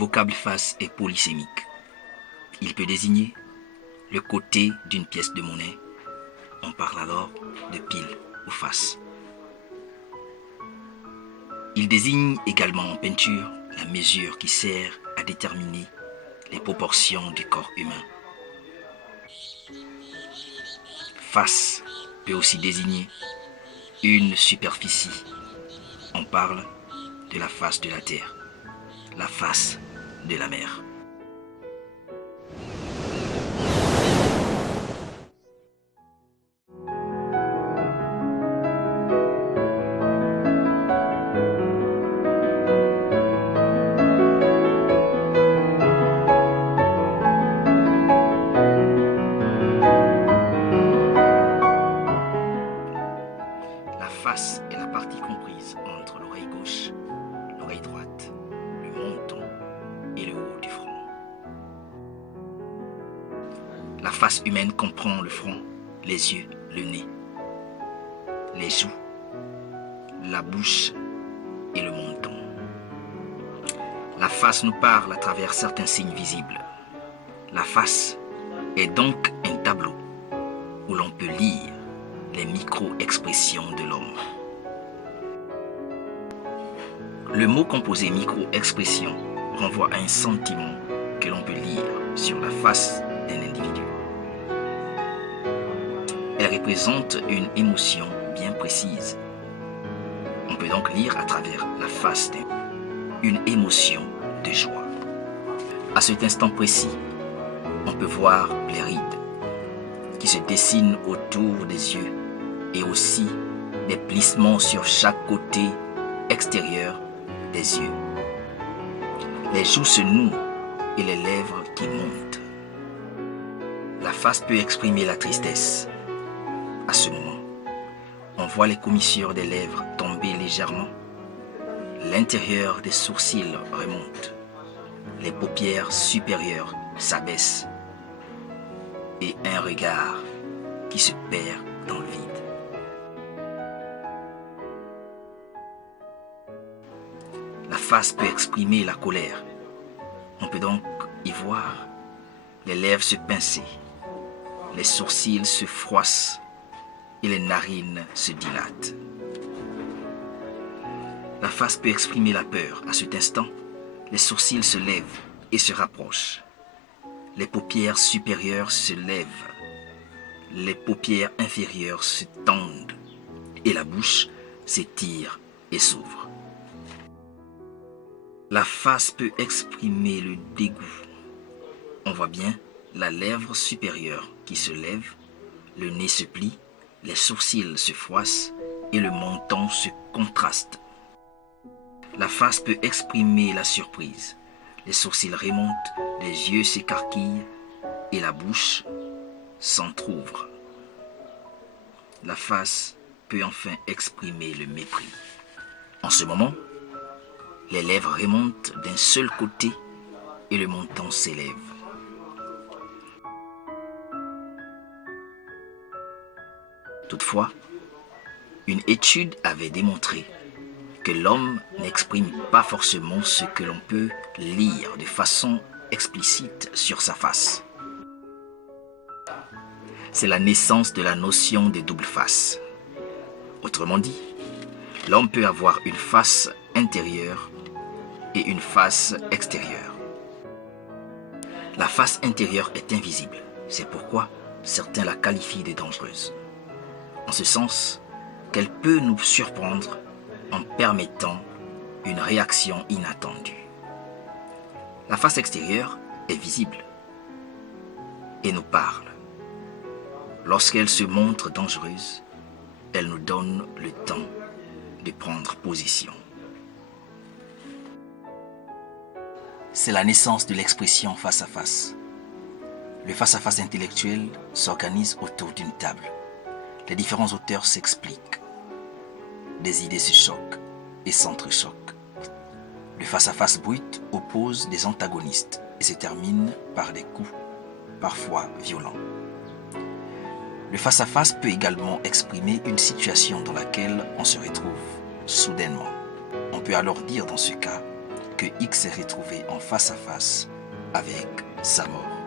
vocable face est polysémique. Il peut désigner le côté d'une pièce de monnaie. On parle alors de pile ou face. Il désigne également en peinture la mesure qui sert à déterminer les proportions du corps humain. Face peut aussi désigner une superficie. On parle de la face de la terre, la face de la mer. La face est la partie comprise entre l'oreille gauche, l'oreille droite, le menton et le haut du front. La face humaine comprend le front, les yeux, le nez, les joues, la bouche et le menton. La face nous parle à travers certains signes visibles. La face est donc un tableau où l'on peut lire les micro-expressions de l'homme. Le mot composé micro-expression renvoie à un sentiment que l'on peut lire sur la face d'un individu. Elle représente une émotion bien précise. On peut donc lire à travers la face une émotion de joie. À cet instant précis, on peut voir les rides qui se dessinent autour des yeux et aussi des plissements sur chaque côté extérieur des yeux. Les joues se nouent et les lèvres qui montent. La face peut exprimer la tristesse. À ce moment, on voit les commissures des lèvres tomber légèrement. L'intérieur des sourcils remonte. Les paupières supérieures s'abaissent. Et un regard qui se perd dans le vide. La face peut exprimer la colère. On peut donc y voir les lèvres se pincer, les sourcils se froissent et les narines se dilatent. La face peut exprimer la peur. À cet instant, les sourcils se lèvent et se rapprochent. Les paupières supérieures se lèvent, les paupières inférieures se tendent et la bouche s'étire et s'ouvre. La face peut exprimer le dégoût. On voit bien la lèvre supérieure qui se lève, le nez se plie, les sourcils se froissent et le menton se contraste. La face peut exprimer la surprise. Les sourcils remontent, les yeux s'écarquillent et la bouche s'entr'ouvre. La face peut enfin exprimer le mépris. En ce moment, les lèvres remontent d'un seul côté et le menton s'élève. Toutefois, une étude avait démontré que l'homme n'exprime pas forcément ce que l'on peut lire de façon explicite sur sa face. C'est la naissance de la notion de double face. Autrement dit, l'homme peut avoir une face intérieure et une face extérieure. La face intérieure est invisible, c'est pourquoi certains la qualifient de dangereuse. En ce sens qu'elle peut nous surprendre en permettant une réaction inattendue. La face extérieure est visible et nous parle. Lorsqu'elle se montre dangereuse, elle nous donne le temps de prendre position. C'est la naissance de l'expression face à face. Le face-à-face intellectuel s'organise autour d'une table. Les différents auteurs s'expliquent. Des idées se choquent et s'entrechoquent. Le face-à-face brut oppose des antagonistes et se termine par des coups, parfois violents. Le face-à-face peut également exprimer une situation dans laquelle on se retrouve soudainement. On peut alors dire dans ce cas que X s'est retrouvé en face à face avec sa mort.